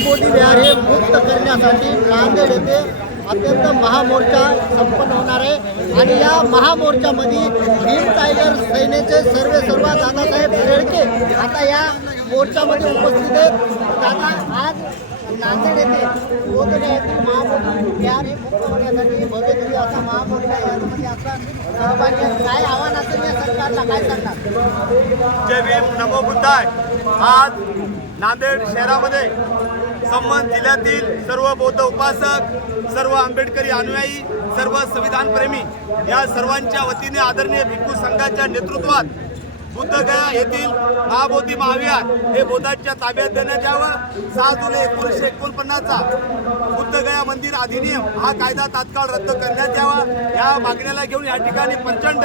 महाबोधी विहार हे मुक्त करण्यासाठी नांदेड येथे अत्यंत महामोर्चा संपन्न होणार आहे. आणि या महामोर्चामध्ये भीम टायगर सेनेचे सर्व सर्व दादासाहेब शेळके आता या मोर्चामध्ये उपस्थित आहेत. दादा आज नांदेड येथे बोधने येथील महामोर्चा विहार हे मुक्त होण्यासाठी भव्यदिव्य असा महामोर्चा यामध्ये आता सहभागी काय आव्हान असेल या सरकारला? काय सांगणार? जय भीम. नमो बुद्धाय. आज नांदेड शहरामध्ये संबंध जिल्ह्यातील सर्व बौद्ध उपासक सर्व आंबेडकरी अनुयायी सर्व संविधानप्रेमी या सर्वांच्या वतीने आदरणीय भिक्खू संघाच्या नेतृत्वात बुद्धगया येथील महाबोधी महाविहार हे बौद्धांच्या ताब्यात देण्यात यावं. सहा जुलै एकोणीसशे एकोणपन्नासचा बुद्धगया मंदिर अधिनियम हा कायदा तात्काळ रद्द करण्यात यावा. या मागण्याला घेऊन या ठिकाणी प्रचंड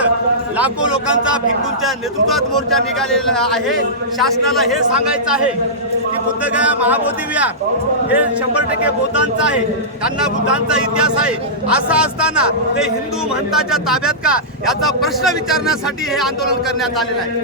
लाखो लोकांचा भिक्खूंच्या नेतृत्वात मोर्चा निघालेला आहे. शासनाला हे सांगायचं आहे की बुद्धगया महाबोधी विहार हे शंभर टक्के बौद्धांचं आहे. त्यांना बुद्धांचा इतिहास आहे. असा असताना ते हिंदू महंताच्या ताब्यात का? याचा प्रश्न विचारण्यासाठी हे आंदोलन करण्यात आलेलं आहे.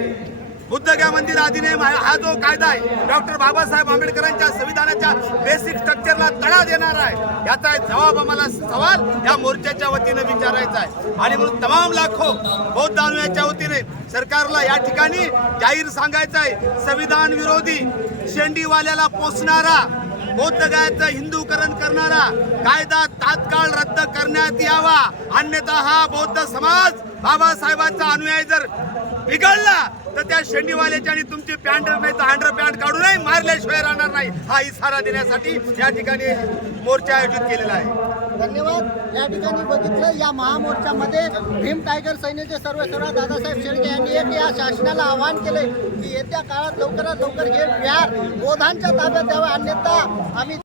बुद्धग्या मंदिर अधिनियम हा जो कायदा आहे डॉक्टर बाबासाहेब आंबेडकरांच्या संविधानाच्या बेसिक स्ट्रक्चरला तडा देणार आहे. याचा जवाब आम्हाला सवाल या मोर्चाच्या वतीने विचारायचा आहे. आणि म्हणून तमाम लाखो बौद्ध अनुयाच्या वतीने सरकारला या ठिकाणी जाहीर सांगायचं आहे. संविधान विरोधी शेंडीवाल्याला पोचणारा बौद्धगयाचं हिंदूकरण करणारा कायदा तात्काळ रद्द करण्यात यावा. अन्यथा हा बौद्ध समाज बाबासाहेबांचा अनुयायी जर बिघडला तर त्या शेंडीवाल्याची आणि तुमची पॅन्ट नाही तर हँडर पॅन्ट काढूनही मारल्याशिवाय राहणार नाही. हा इशारा देण्यासाठी या ठिकाणी मोर्चा आयोजित केलेला आहे. धन्यवाद. या ठिकाणी बघितलं या महामोर्चामध्ये भीम टायगर सैन्याचे सर्व सर्व दादासाहेब शेळके यांनी एक या शासनाला आवाहन केले की येत्या काळात लवकरात लवकर हे विहार बौद्धांच्या ताब्यात द्यावं अन्यथा आम्ही